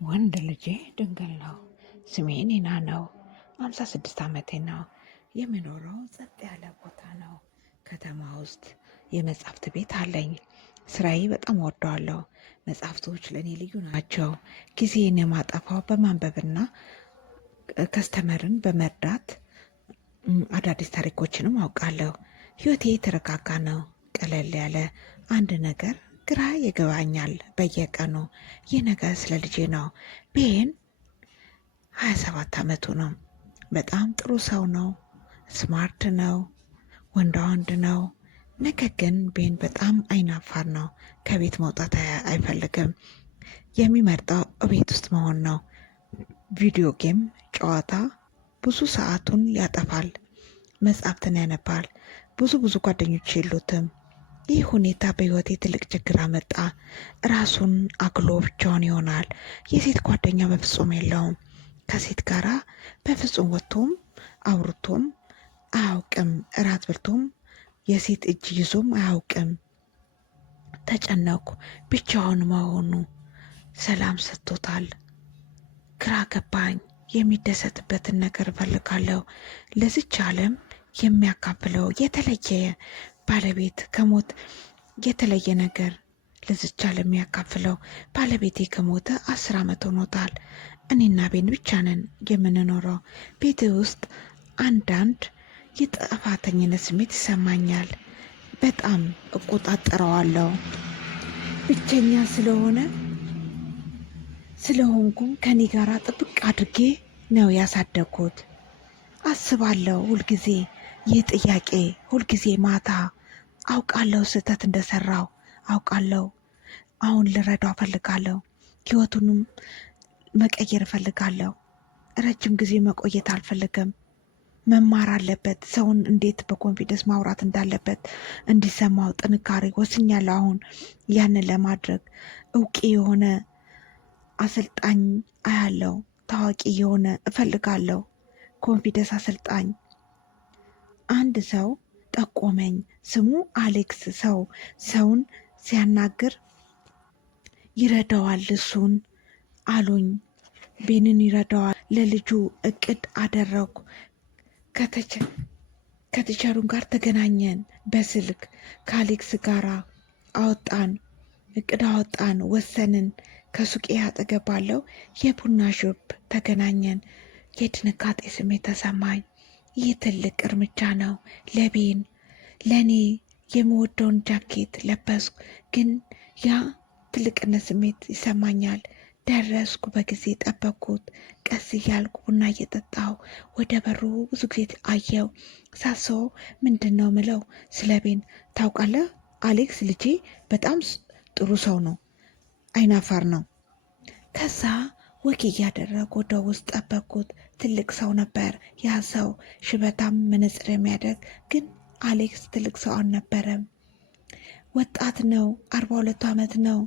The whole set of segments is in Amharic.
ወንድ ልጄ ድንግል ነው። ስሜ ኒና ነው። 56 ዓመቴ ነው። የምኖረው ጸጥ ያለ ቦታ ነው። ከተማ ውስጥ የመጽሐፍት ቤት አለኝ። ስራዬ በጣም ወደዋለሁ። መጽሐፍቶች ለእኔ ልዩ ናቸው። ጊዜን የማጠፋው በማንበብና ከስተመርን በመርዳት አዳዲስ ታሪኮችንም አውቃለሁ። ህይወቴ የተረጋጋ ነው። ቀለል ያለ አንድ ነገር ግራ ይገባኛል በየቀኑ። ይህ ነገር ስለ ልጄ ነው። ቤን 27 ዓመቱ ነው። በጣም ጥሩ ሰው ነው። ስማርት ነው። ወንዳ ወንድ ነው። ነገር ግን ቤን በጣም አይናፋር ነው። ከቤት መውጣት አይፈልግም። የሚመርጠው እቤት ውስጥ መሆን ነው። ቪዲዮ ጌም ጨዋታ ብዙ ሰዓቱን ያጠፋል። መጽሐፍትን ያነባል። ብዙ ጓደኞች የሉትም። ይህ ሁኔታ በህይወቴ ትልቅ ችግር አመጣ። ራሱን አግሎ ብቻውን ይሆናል። የሴት ጓደኛ በፍጹም የለውም። ከሴት ጋራ በፍጹም ወጥቶም አውርቶም አያውቅም። እራት በልቶም የሴት እጅ ይዞም አያውቅም። ተጨነኩ። ብቻውን መሆኑ ሰላም ሰጥቶታል። ግራ ገባኝ። የሚደሰትበትን ነገር እፈልጋለሁ። ለዚች ዓለም የሚያካፍለው የተለየ ባለቤት ከሞት የተለየ ነገር ለዚች ዓለም የሚያካፍለው ባለቤቴ ከሞተ 10 ዓመት ሆኖታል። እኔና ቤን ብቻ ነን የምንኖረው። ቤት ውስጥ አንዳንድ የጥፋተኝነት ስሜት ይሰማኛል። በጣም እቆጣጠረዋለሁ። ብቸኛ ስለሆንኩም ከኔ ጋር ጥብቅ አድርጌ ነው ያሳደግኩት። አስባለሁ ሁልጊዜ ይህ ጥያቄ ሁልጊዜ ማታ አውቃለሁ፣ ስህተት እንደሰራው አውቃለሁ። አሁን ልረዳው እፈልጋለሁ። ህይወቱንም መቀየር እፈልጋለሁ። ረጅም ጊዜ መቆየት አልፈልግም። መማር አለበት። ሰውን እንዴት በኮንፊደንስ ማውራት እንዳለበት እንዲሰማው ጥንካሬ ወስኛለሁ። አሁን ያንን ለማድረግ እውቂ የሆነ አሰልጣኝ አያለው። ታዋቂ የሆነ እፈልጋለሁ። ኮንፊደንስ አሰልጣኝ አንድ ሰው ጠቆመኝ። ስሙ አሌክስ። ሰውን ሲያናግር ይረዳዋል እሱን አሉኝ። ቤንን ይረዳዋል። ለልጁ እቅድ አደረጉ። ከቲቸሩን ጋር ተገናኘን። በስልክ ከአሌክስ ጋር እቅድ አወጣን፣ ወሰንን። ከሱቄ አጠገብ ባለው የቡና ሾፕ ተገናኘን። የድንጋጤ ስሜት ተሰማኝ። ይህ ትልቅ እርምጃ ነው ለቤን። ለእኔ የምወደውን ጃኬት ለበስኩ፣ ግን ያ ትልቅነት ስሜት ይሰማኛል። ደረስኩ። በጊዜ ጠበቅኩት። ቀስ እያልኩ ቡና እየጠጣሁ ወደ በሩ ብዙ ጊዜ አየው። ሳስበው ምንድን ነው ምለው ስለ ቤን። ታውቃለህ አሌክስ፣ ልጄ በጣም ጥሩ ሰው ነው። አይናፋር ነው። ከዛ ወክ እያደረግ ወደ ውስጥ ጠበቅኩት። ትልቅ ሰው ነበር። ያ ሰው ሽበታም መነጽር የሚያደርግ ግን አሌክስ ትልቅ ሰው አልነበረም። ወጣት ነው። 42 ዓመት ነው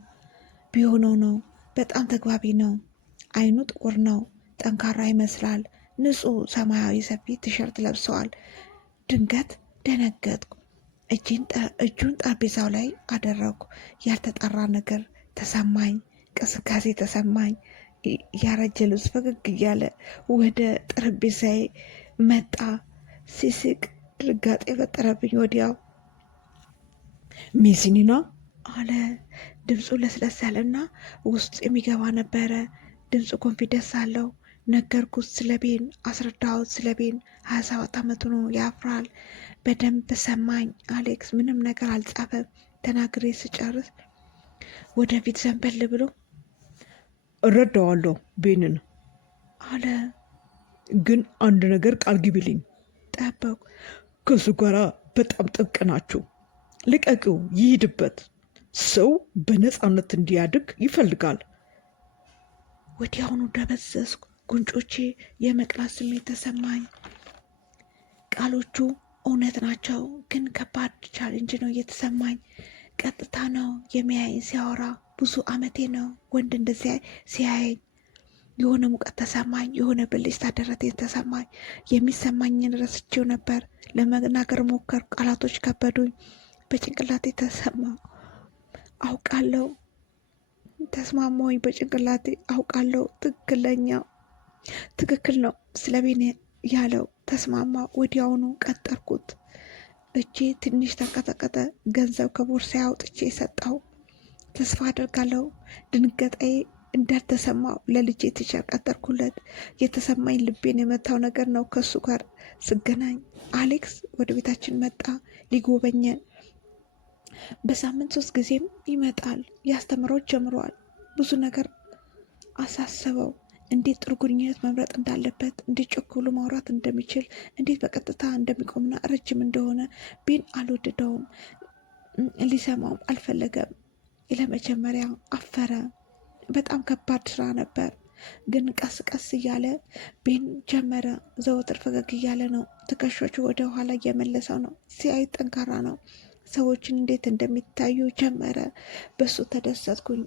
ቢሆነው ነው። በጣም ተግባቢ ነው። አይኑ ጥቁር ነው። ጠንካራ ይመስላል። ንጹህ ሰማያዊ ሰፊ ቲሸርት ለብሰዋል። ድንገት ደነገጥኩ። እጁን ጠረጴዛው ላይ አደረግኩ። ያልተጣራ ነገር ተሰማኝ። ቅስቃሴ ተሰማኝ። ያረጀ ልብስ ፈገግ እያለ ወደ ጠረጴዛዬ መጣ። ሲስቅ ድንጋጤ ፈጠረብኝ። ወዲያው ሜሲኒና አለ። ድምፁ ለስለስ ያለና ውስጥ የሚገባ ነበረ። ድምፁ ኮንፊደንስ አለው። ነገርኩት ስለ ቤን፣ አስረዳሁት ስለ ቤን። 27 ዓመቱ ነው። ያፍራል። በደንብ ሰማኝ። አሌክስ ምንም ነገር አልጻፈም። ተናግሬ ስጨርስ ወደፊት ዘንበል ብሎ እረዳዋለሁ ቤንን አለ። ግን አንድ ነገር ቃል ግቢልኝ። ጠበቁ። ከሱ ጋራ በጣም ጥብቅ ናችሁ። ልቀቂው፣ ይሂድበት። ሰው በነፃነት እንዲያድግ ይፈልጋል። ወዲያውኑ ደበዘዝኩ። ጉንጮቼ የመቅላት ስሜት ተሰማኝ። ቃሎቹ እውነት ናቸው፣ ግን ከባድ ቻሌንጅ ነው እየተሰማኝ። ቀጥታ ነው የሚያየኝ። ሲያወራ ብዙ አመቴ ነው። ወንድ እንደዚያ ሲያየኝ የሆነ ሙቀት ተሰማኝ። የሆነ ብልጭታ ደረቴን ተሰማኝ። የሚሰማኝን ረስቼው ነበር። ለመናገር ሞከር፣ ቃላቶች ከበዱኝ። በጭንቅላቴ ተሰማ። አውቃለሁ ተስማማሁኝ። በጭንቅላቴ አውቃለሁ ትክክል ነው ስለ ቤን ያለው። ተስማማ። ወዲያውኑ ቀጠርኩት። እጄ ትንሽ ተንቀጠቀጠ። ገንዘብ ከቦርሳዬ አውጥቼ ሰጠው። ተስፋ አደርጋለሁ ድንገጤ እንዳልተሰማው ለልጄ ቲሸርት ቀጠርኩለት። የተሰማኝ ልቤን የመታው ነገር ነው። ከሱ ጋር ስገናኝ አሌክስ ወደ ቤታችን መጣ ሊጎበኘን። በሳምንት 3 ጊዜም ይመጣል። ያስተምሮት ጀምሯል። ብዙ ነገር አሳሰበው። እንዴት ጥሩ ግንኙነት መምረጥ እንዳለበት፣ እንዴት ጮክ ብሎ ማውራት እንደሚችል፣ እንዴት በቀጥታ እንደሚቆምና ረጅም እንደሆነ። ቤን አልወደደውም፣ ሊሰማውም አልፈለገም። ለመጀመሪያ አፈረ። በጣም ከባድ ስራ ነበር፣ ግን ቀስ ቀስ እያለ ቤን ጀመረ። ዘወትር ፈገግ እያለ ነው። ትከሾቹ ወደ ኋላ እየመለሰው ነው። ሲያይ ጠንካራ ነው። ሰዎችን እንዴት እንደሚታዩ ጀመረ። በሱ ተደሰትኩኝ።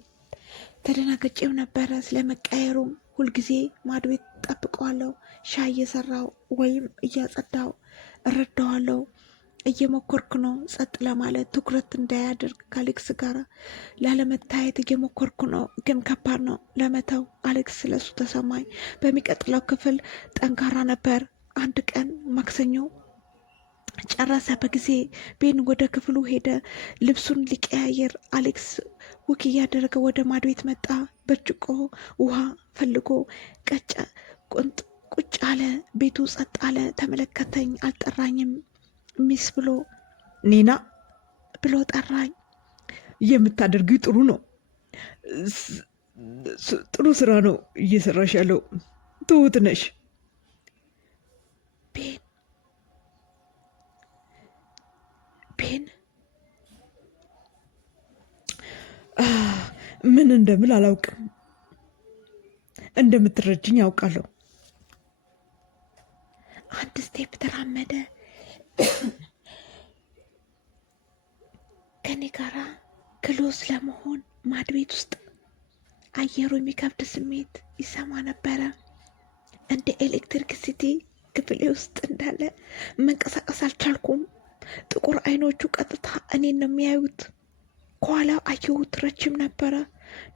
ተደናግጬም ነበረ ስለመቀየሩም። ሁልጊዜ ማድ ቤት ጠብቀዋለሁ። ሻይ እየሰራው ወይም እያጸዳው እረዳዋለሁ። እየሞከርኩ ነው ጸጥ ለማለት፣ ትኩረት እንዳያደርግ ከአሌክስ ጋር ላለመታየት እየሞከርኩ ነው፣ ግን ከባድ ነው ለመተው። አሌክስ ስለሱ ተሰማኝ። በሚቀጥለው ክፍል ጠንካራ ነበር። አንድ ቀን ማክሰኞ ጨረሰ በጊዜ። ቤን ወደ ክፍሉ ሄደ ልብሱን ሊቀያየር። አሌክስ ውክ እያደረገ ወደ ማድ ቤት መጣ። ብርጭቆ ውሃ ፈልጎ ቁጭ አለ። ቤቱ ጸጥ አለ። ተመለከተኝ። አልጠራኝም። ሚስ ብሎ ኒና ብሎ ጠራኝ። የምታደርጊው ጥሩ ነው። ጥሩ ስራ ነው እየሰራሽ ያለው። ትሁት ነሽ። ቤን ምን እንደምል አላውቅም። እንደምትረጅኝ ያውቃለሁ። አንድ ስቴፕ ተራመደ። ከኔ ጋራ ክሎዝ ለመሆን ማድ ቤት ውስጥ አየሩ የሚከብድ ስሜት ይሰማ ነበረ። እንደ ኤሌክትሪክ ሲቲ ክፍሌ ውስጥ እንዳለ መንቀሳቀስ አልቻልኩም። ጥቁር አይኖቹ ቀጥታ እኔን ነው የሚያዩት። ከኋላው አየሁት። ረጅም ነበረ።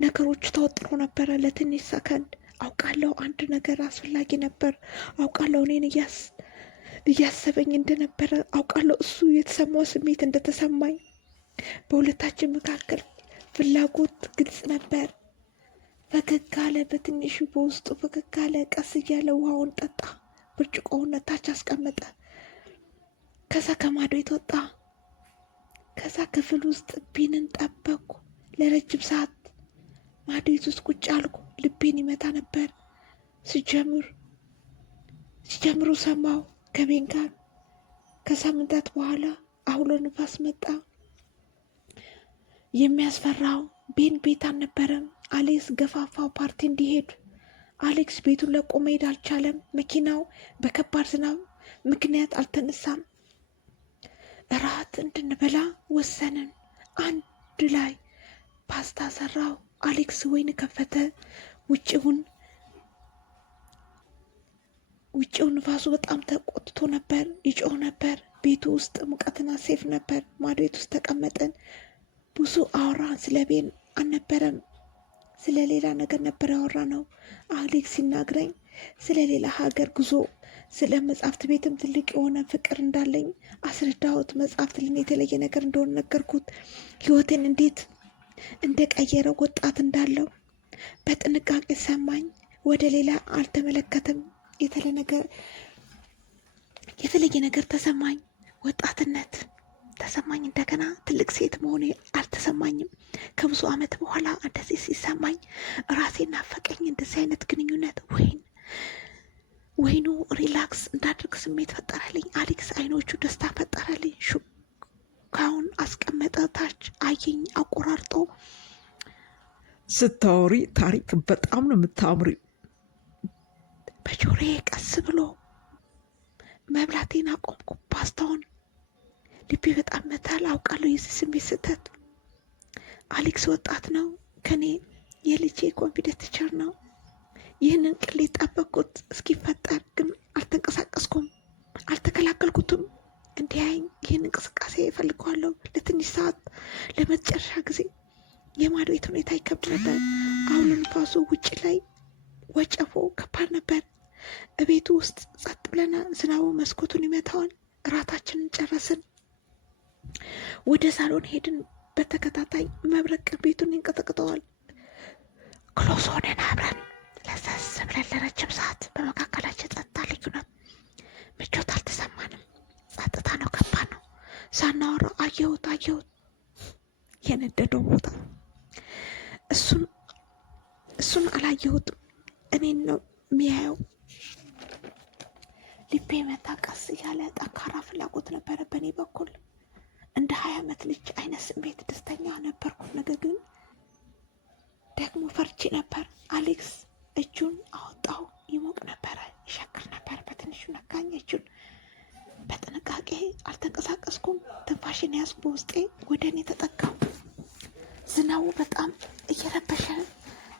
ነገሮች ተወጥሮ ነበረ ለትንሽ ሰከንድ። አውቃለሁ አንድ ነገር አስፈላጊ ነበር። አውቃለሁ እኔን እያሰበኝ እንደነበረ። አውቃለሁ እሱ የተሰማው ስሜት እንደተሰማኝ። በሁለታችን መካከል ፍላጎት ግልጽ ነበር። ፈገግ አለ። በትንሹ በውስጡ ፈገግ አለ። ቀስ እያለ ውሃውን ጠጣ። ብርጭቆውን ታች አስቀመጠ። ከዛ ከማዶ ወጣ። ከዛ ክፍል ውስጥ ቤንን ጠበቅኩ ለረጅም ሰዓት። ማዶ ውስጥ ቁጭ አልኩ። ልቤን ይመታ ነበር። ሲጀምሩ ሰማው ከቤን ጋር። ከሳምንታት በኋላ አውሎ ንፋስ መጣ። የሚያስፈራው ቤን ቤት አልነበረም። አሌክስ ገፋፋው ፓርቲ እንዲሄድ። አሌክስ ቤቱን ለቆ መሄድ አልቻለም። መኪናው በከባድ ዝናብ ምክንያት አልተነሳም። እራት እንድንበላ ወሰንን። አንድ ላይ ፓስታ ሰራው። አሌክስ ወይን ከፈተ። ውጭውን ንፋሱ በጣም ተቆጥቶ ነበር፣ ይጮህ ነበር። ቤቱ ውስጥ ሙቀትና ሴፍ ነበር። ማዶ ቤት ውስጥ ተቀመጠን። ብዙ አወራን። ስለ ቤን አልነበረም፣ ስለ ሌላ ነገር ነበር ያወራ ነው። አሌክስ ሲናግረኝ ስለ ሌላ ሀገር ጉዞ፣ ስለ መጽሐፍት ቤትም ትልቅ የሆነ ፍቅር እንዳለኝ አስረዳሁት። መጽሐፍት ለኔ የተለየ ነገር እንደሆነ ነገርኩት። ህይወትን እንዴት እንደቀየረው፣ ወጣት እንዳለው በጥንቃቄ ሰማኝ። ወደ ሌላ አልተመለከተም። የተለየ ነገር ተሰማኝ። ወጣትነት ተሰማኝ። እንደገና ትልቅ ሴት መሆኔ አልተሰማኝም። ከብዙ ዓመት በኋላ እንደዚህ ሲሰማኝ ራሴን ናፈቀኝ። እንደዚህ አይነት ግንኙነት ወይኑ ሪላክስ እንዳድርግ ስሜት ፈጠረልኝ። አሌክስ አይኖቹ ደስታ ፈጠረልኝ። ሹካውን አስቀመጠ። ታች አየኝ አቆራርጦ። ስታወሪ ታሪክ በጣም ነው የምታምሪ። በጆሮዬ ቀስ ብሎ መብላቴን አቆምኩ። ፓስታውን ልቤ በጣም መታል። አውቃለሁ የዚህ ስሜት ስህተት። አሌክስ ወጣት ነው፣ ከኔ የልጄ ኮንፊደንስ ቲቸር ነው። ይህንን ቅሌት ጠበቅኩት እስኪፈጠር፣ ግን አልተንቀሳቀስኩም፣ አልተከላከልኩትም። እንዲያይኝ ይህን እንቅስቃሴ እፈልገዋለሁ። ለትንሽ ሰዓት፣ ለመጨረሻ ጊዜ የማዶ ቤት ሁኔታ ይከብድ ነበር። አውሎ ንፋሱ ውጭ ላይ ወጨፎ ከባድ ነበር። እቤቱ ውስጥ ጸጥ ብለና ዝናቡ መስኮቱን ይመታዋል። እራታችንን ጨረስን። ወደ ሳሎን ሄድን። በተከታታይ መብረቅ ቤቱን ይንቀጠቅጠዋል። ክሎዝ ሆነን አብረን ለሰስ ብለን ለረጅም ሰዓት በመካከላችን ጸጥታ ልዩ ነው። ምቾት አልተሰማንም። ጸጥታ ነው፣ ከባድ ነው። ሳናወራ አየሁት የነደደው ቦታ እሱን አላየሁትም። እኔን ነው የሚያየው። ልቤ መታ ቀስ እያለ። ጠንካራ ፍላጎት ነበረ በእኔ በኩል። እንደ 20 ዓመት ልጅ አይነት ስሜት ደስተኛ ነበርኩ። ነገር ግን ደግሞ ፈርቼ ነበር። አሌክስ እጁን አወጣው። ይሞቅ ነበረ፣ ይሸክር ነበር። በትንሹ ነካኝ እጁን። በጥንቃቄ አልተንቀሳቀስኩም። ትንፋሽን ያዝኩ በውስጤ። ወደ እኔ ተጠጋው። ዝናቡ በጣም እየረበሸ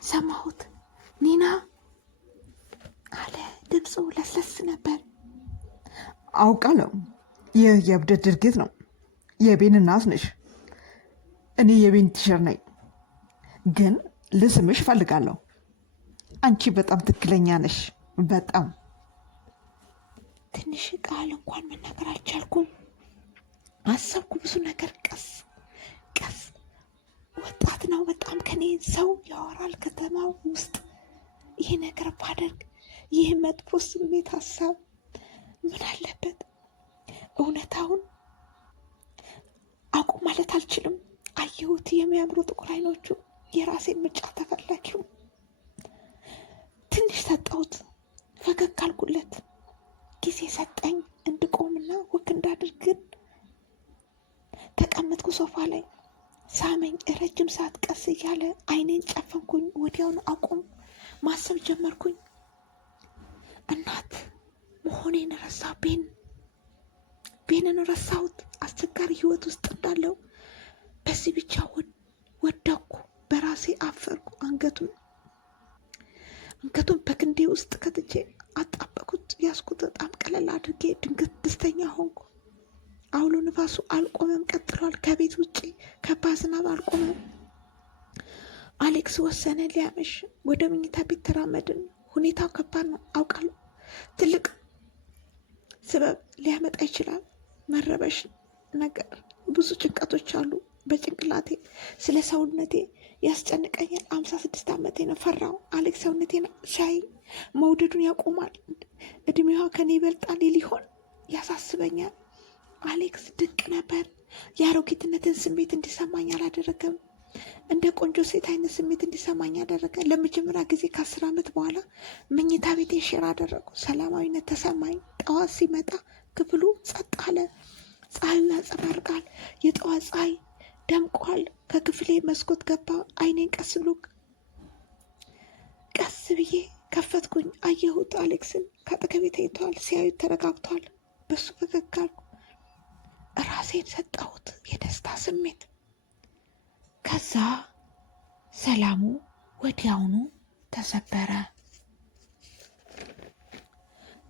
ሰማሁት። ኒና አለ። ድምፁ ለስለስ ነበር። አውቃለሁ፣ ይህ የእብደት ድርጊት ነው። የቤን እናት ነሽ። እኔ የቤን ቲቸር ነኝ። ግን ልስምሽ እፈልጋለሁ። አንቺ በጣም ትክክለኛ ነሽ። በጣም ትንሽ ቃል እንኳን መናገር አልቻልኩም። አሰብኩ ብዙ ነገር። ቀስ ወጣት ነው በጣም ከኔ ሰው ያወራል ከተማው ውስጥ። ይህ ነገር ባደርግ፣ ይህ መጥፎ ስሜት ሀሳብ ምን አለበት? እውነታውን አቁም ማለት አልችልም። አየሁት፣ የሚያምሩ ጥቁር አይኖቹ። የራሴን ምርጫ ተፈላጊው። ትንሽ ሰጠሁት፣ ፈገግ አልኩለት። ጊዜ ሰጠኝ እንድቆምና ወክ እንዳድርግን። ተቀመጥኩ ሶፋ ላይ። ሳመኝ። ረጅም ሰዓት ቀስ እያለ አይኔን ጨፈንኩኝ። ወዲያውኑ አቁም ማሰብ ጀመርኩኝ። እናት መሆኔን ረሳሁ። ቤንን ረሳሁት። አስቸጋሪ ህይወት ውስጥ እንዳለው በዚህ ብቻ ወደኩ። በራሴ አፈርኩ። አንገቱን በክንዴ ውስጥ ከትቼ አጣበቁት። ያስኩት በጣም ቀለል አድርጌ። ድንገት ደስተኛ ሆንኩ። አውሎ ንፋሱ አልቆመም፣ ቀጥሏል። ከቤት ውጭ ከባድ ዝናብ አልቆመም። አሌክስ ወሰነ ሊያመሽ። ወደ መኝታ ቤት ተራመድን። ሁኔታው ከባድ ነው አውቃለሁ። ትልቅ ስበብ ሊያመጣ ይችላል። መረበሽ ነገር፣ ብዙ ጭንቀቶች አሉ በጭንቅላቴ። ስለ ሰውነቴ ያስጨንቀኛል። 56 ዓመቴ ነው። ፈራው። አሌክስ ሰውነቴን ሲያይ መውደዱን ያቆማል። እድሜዋ ከኔ ይበልጣል ሊሆን ያሳስበኛል። አሌክስ ድንቅ ነበር። የአሮጊትነትን ስሜት እንዲሰማኝ አላደረገም። እንደ ቆንጆ ሴት አይነት ስሜት እንዲሰማኝ ያደረገ። ለመጀመሪያ ጊዜ ከ10 ዓመት በኋላ መኝታ ቤቴ ሼር አደረጉ። ሰላማዊነት ተሰማኝ። ጠዋት ሲመጣ ክፍሉ ጸጥ አለ። ፀሐዩ ያንጸባርቃል። የጠዋት ፀሐይ ደምቋል። ከክፍሌ መስኮት ገባ። አይኔን ቀስ ብዬ ከፈትኩኝ። አየሁት። አሌክስን ከአጠገቤ ተኝቷል። ሲያዩት ተረጋግቷል። በሱ ፈገግ አልኩ። ራሴን ሰጠሁት የደስታ ስሜት። ከዛ ሰላሙ ወዲያውኑ ተሰበረ።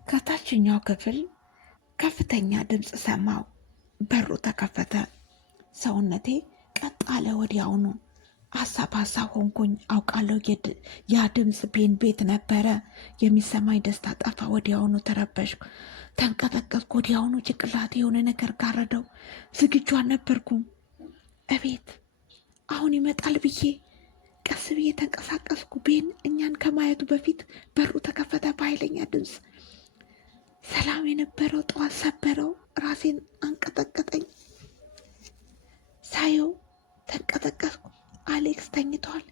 ከታችኛው ክፍል ከፍተኛ ድምፅ ሰማው። በሩ ተከፈተ። ሰውነቴ ቀጥ አለ። ወዲያውኑ ሀሳብ ሆንኩኝ። አውቃለሁ ያ ድምፅ ቤት ነበረ። የሚሰማኝ ደስታ ጠፋ። ወዲያውኑ ተረበሽኩ፣ ተንቀጠቀጥኩ። ወዲያውኑ ጭንቅላቴ የሆነ ነገር ጋረደው። ዝግጁ አልነበርኩም። እቤት አሁን ይመጣል ብዬ ቀስ ብዬ ተንቀሳቀስኩ። ቤን እኛን ከማየቱ በፊት በሩ ተከፈተ በኃይለኛ ድምፅ። ሰላም የነበረው ጠዋት ሰበረው። ራሴን አንቀጠቀጠኝ። ሳየው ተንቀጠቀስኩ። አሌክስ ተኝቷል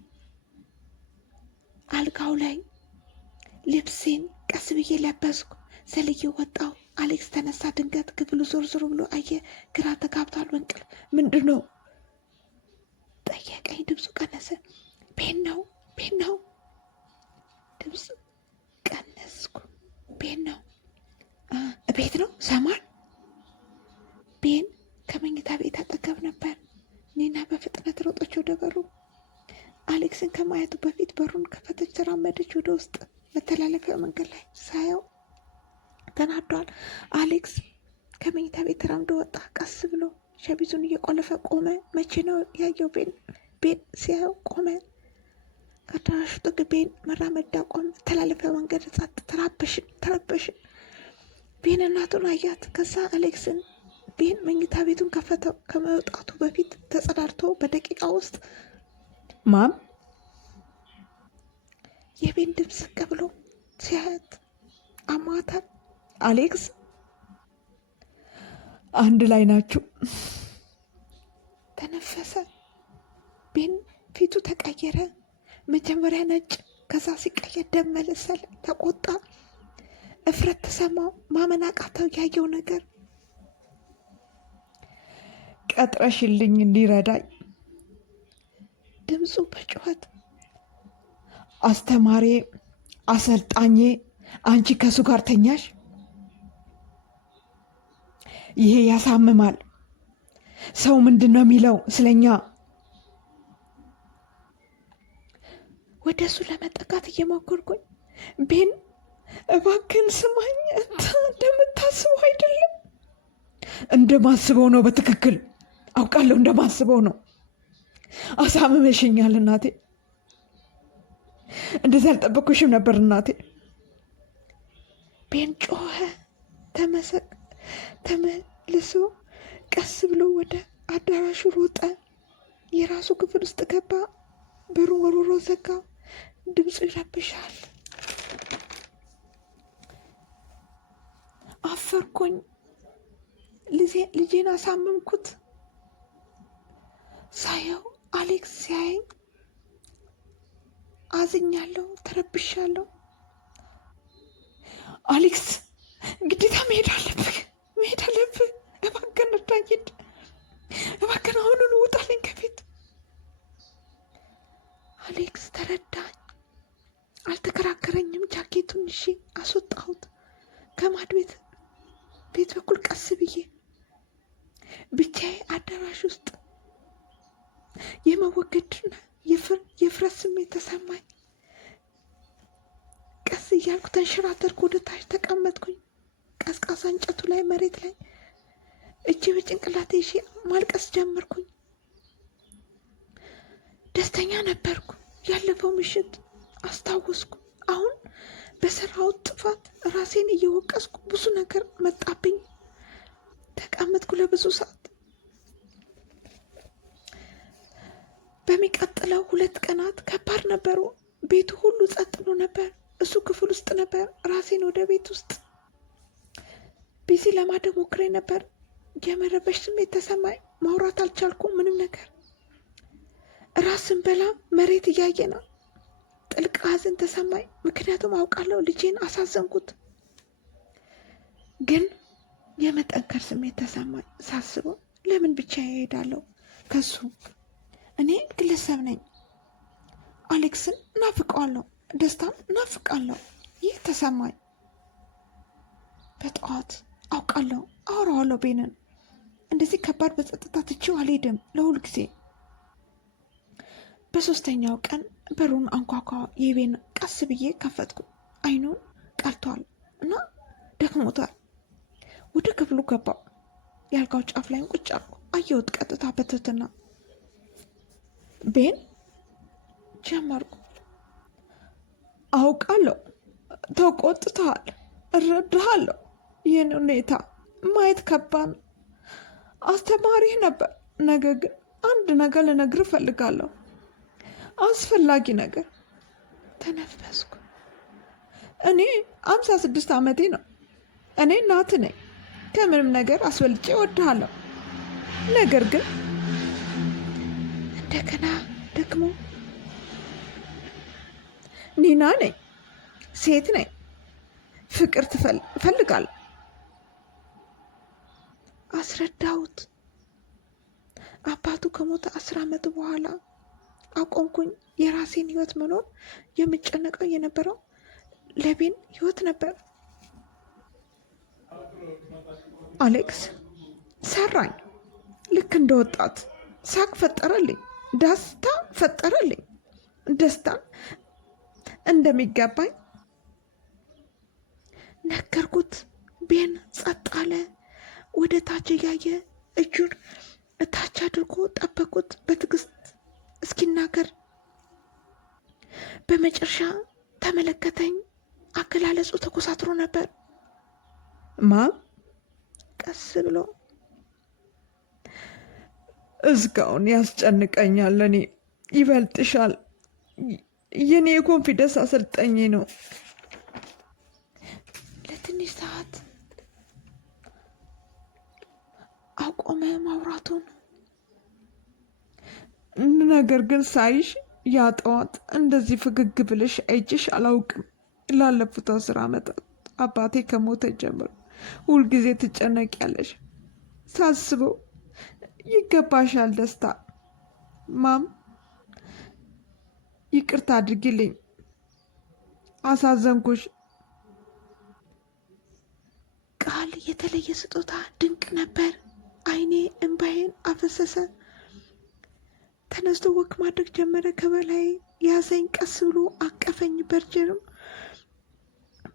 አልጋው ላይ። ልብሴን ቀስ ብዬ ለበስኩ። ዘልዬ ወጣው። አሌክስ ተነሳ። ድንገት ክፍሉ ዞር ብሎ አየ። ግራ ተጋብቷል በእንቅልፍ። ምንድን ነው ጠየቀኝ። ድምፁ ቀነሰ። ቤን ነው። ድምፁ ቀነስኩ። ቤን ነው። ቤት ነው ሰማን። ቤን ከመኝታ ቤት አጠገብ ነበር። ኒና በፍጥነት ሮጠች ወደ በሩ። አሌክስን ከማየቱ በፊት በሩን ከፈተች። ተራመደች ወደ ውስጥ። መተላለፊያ መንገድ ላይ ሳየው ተናዷል። አሌክስ ከመኝታ ቤት ተራምዶ ወጣ። ቀስ ብሎ ሸሚዙን እየቆለፈ ቆመ። መቼ ነው ያየው? ቤን ሲያየው ቆመ። ከአዳራሹ ጥግ ቤን መራመድ አቆመ። ተላለፈ መንገድ ጸጥ። ተረበሽን። ቤን እናቱን አያት። ከዛ አሌክስን። ቤን መኝታ ቤቱን ከፈተው። ከመውጣቱ በፊት ተጸዳድቶ በደቂቃ ውስጥ ማም የቤን ድምፅ ዝቅ ብሎ ሲያያት አሟታል። አሌክስ አንድ ላይ ናችሁ? ተነፈሰ። ቤን ፊቱ ተቀየረ። መጀመሪያ ነጭ፣ ከዛ ሲቀየር ደም መለሰለ። ተቆጣ። እፍረት ተሰማው። ማመን አቃተው ያየው ነገር። ቀጥረሽልኝ እንዲረዳኝ ድምፁ በጩኸት አስተማሪ አሰልጣኜ አንቺ ከሱ ጋር ተኛሽ? ይሄ ያሳምማል። ሰው ምንድን ነው የሚለው ስለኛ? ወደ እሱ ለመጠጋት እየሞከርኩኝ ቤን እባክን ስማኝ፣ እንደምታስበው አይደለም። እንደማስበው ነው። በትክክል አውቃለሁ፣ እንደማስበው ነው። አሳምመሽኛል እናቴ። እንደዚህ አልጠበኩሽም ነበር እናቴ። ቤን ጮኸ። ተመልሶ ቀስ ብሎ ወደ አዳራሹ ሮጠ። የራሱ ክፍል ውስጥ ገባ። በሩን ወርውሮ ዘጋ። ድምፁ ይረብሻል። አፈርኩኝ። ልጄን አሳመምኩት። ሳየው አሌክስ ሲያየኝ አዝኛለሁ፣ ተረብሻለሁ። አሌክስ ግዴታ መሄድ አለብህ። እባክህን እርዳኝ፣ እባክህን አሁኑን ውጣልኝ ከፊት። አሌክስ ተረዳኝ። አልተከራከረኝም። ጃኬቱን እሺ አስወጣሁት። ከማድ ቤት በኩል ቀስ ብዬ ብቻዬ አዳራሽ ውስጥ የመወገድና የፍረት ስሜት ተሰማኝ። ቀስ እያልኩ ተንሸራተርኩ። ወደ ታች ተቀመጥኩኝ። ቀዝቃዛ እንጨቱ ላይ መሬት ላይ እጄ በጭንቅላቴ ይዤ ማልቀስ ጀመርኩኝ። ደስተኛ ነበርኩ። ያለፈው ምሽት አስታወስኩ። አሁን በሰራሁት ጥፋት ራሴን እየወቀስኩ ብዙ ነገር መጣብኝ። ተቀመጥኩ ለብዙ ሰዓት። በሚቀጥለው 2 ቀናት ከባድ ነበሩ። ቤቱ ሁሉ ጸጥ ብሎ ነበር። እሱ ክፍል ውስጥ ነበር። ራሴን ወደ ቤት ውስጥ ቢዚ ለማድረግ ሞክሬ ነበር። የመረበሽ ስሜት ተሰማኝ። ማውራት አልቻልኩም ምንም ነገር። ራስን በላ መሬት እያየ ነው። ጥልቅ ሐዘን ተሰማኝ። ምክንያቱም አውቃለሁ ልጄን አሳዘንኩት። ግን የመጠንከር ስሜት ተሰማኝ። ሳስበው ለምን ብቻ እሄዳለሁ ከሱ? እኔ ግለሰብ ነኝ። አሌክስን እናፍቀዋለሁ፣ ደስታን እናፍቃለሁ። ይህ ተሰማኝ። በጠዋት አውቃለሁ አወራዋለሁ ቤንን። እንደዚህ ከባድ በጸጥታ ትቼው አልሄድም ለሁል ጊዜ። በ3ኛው ቀን በሩን አንኳኳ። የቤን ቀስ ብዬ ከፈትኩ። አይኑን ቀልቷል እና ደክሞታል። ወደ ክፍሉ ገባው። የአልጋው ጫፍ ላይ ቁጭ አልኩ። አየሁት ቀጥታ በትህትና። ቤን ጀመርኩ። አውቃለሁ ተቆጥተሃል፣ እረዳሃለሁ። ይህን ሁኔታ ማየት ከባድ ነው። አስተማሪህ ነበር። ነገር ግን አንድ ነገር ልነግርህ እፈልጋለሁ፣ አስፈላጊ ነገር። ተነፈስኩ። እኔ 56 ዓመቴ ነው። እኔ እናት ነኝ። ከምንም ነገር አስበልጬ እወድሃለሁ። ነገር ግን እንደገና ደግሞ ኒና ነኝ፣ ሴት ነኝ፣ ፍቅር እፈልጋለሁ። አስረዳሁት። አባቱ ከሞተ 10 ዓመት በኋላ አቆምኩኝ። የራሴን ህይወት መኖር የምጨነቀው የነበረው ለቤን ህይወት ነበር። አሌክስ ሰራኝ። ልክ እንደ ወጣት ሳቅ ፈጠረልኝ፣ ደስታ ፈጠረልኝ። ደስታን እንደሚገባኝ ነገርኩት። ቤን ጸጥ አለ። ወደ ታች እያየ እጁን እታች አድርጎ ጠበቁት። በትዕግስት እስኪናገር በመጨረሻ ተመለከተኝ። አገላለጹ ተኮሳትሮ ነበር። ቀስ ብሎ እስካሁን ያስጨንቀኛል። ለእኔ ይበልጥሻል። የኔ የኮንፊደንስ አሰልጣኝ ነው። ለትንሽ ሰዓት አቆመ ማውራቱን። ነገር ግን ሳይሽ ያጠዋት እንደዚህ ፍግግ ብለሽ አይችሽ አላውቅም። ላለፉት 10 ዓመታት አባቴ ከሞተ ጀምሮ ሁልጊዜ ትጨነቂያለሽ። ሳስበው ይገባሻል ደስታ። ይቅርታ አድርጊልኝ፣ አሳዘንኩሽ። ቃል የተለየ ስጦታ ድንቅ ነበር። አይኔ እንባዬን አፈሰሰ። ተነስቶ ወክ ማድረግ ጀመረ። ከበላይ ያዘኝ፣ ቀስ ብሎ አቀፈኝ።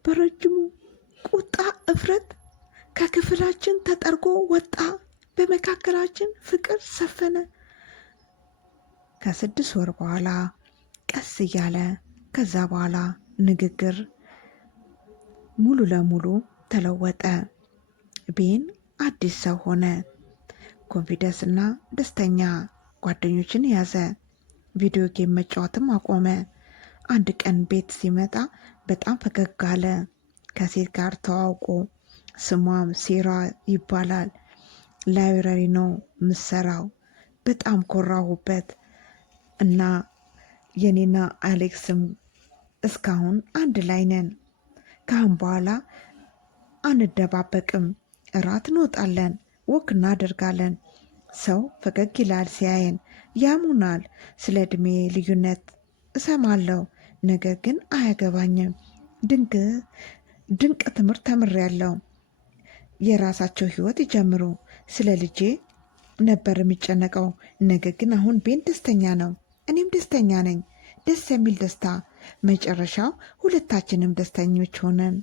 በረጅሙ ቁጣ፣ እፍረት ከክፍላችን ተጠርጎ ወጣ። በመካከላችን ፍቅር ሰፈነ። ከ6 ወር በኋላ ቀስ እያለ ከዛ በኋላ ንግግር ሙሉ ለሙሉ ተለወጠ። ቤን አዲስ ሰው ሆነ። ኮንፊደንስ እና ደስተኛ ጓደኞችን ያዘ። ቪዲዮ ጌም መጫወትም አቆመ። አንድ ቀን ቤት ሲመጣ በጣም ፈገግ አለ። ከሴት ጋር ተዋውቆ፣ ስሟም ሴራ ይባላል። ላይብረሪ ነው ምሰራው። በጣም ኮራሁበት እና የኔና አሌክስም እስካሁን አንድ ላይ ነን። ካሁን በኋላ አንደባበቅም። እራት እንወጣለን፣ ወክ እናደርጋለን። ሰው ፈገግ ይላል ሲያየን፣ ያሙናል። ስለ ዕድሜ ልዩነት እሰማለሁ፣ ነገር ግን አያገባኝም። ድንቅ ትምህርት ተምሬያለሁ። የራሳቸው ህይወት ይጀምሩ። ስለ ልጄ ነበር የሚጨነቀው፣ ነገር ግን አሁን ቤን ደስተኛ ነው፣ እኔም ደስተኛ ነኝ። ደስ የሚል ደስታ። መጨረሻው ሁለታችንም ደስተኞች ሆነን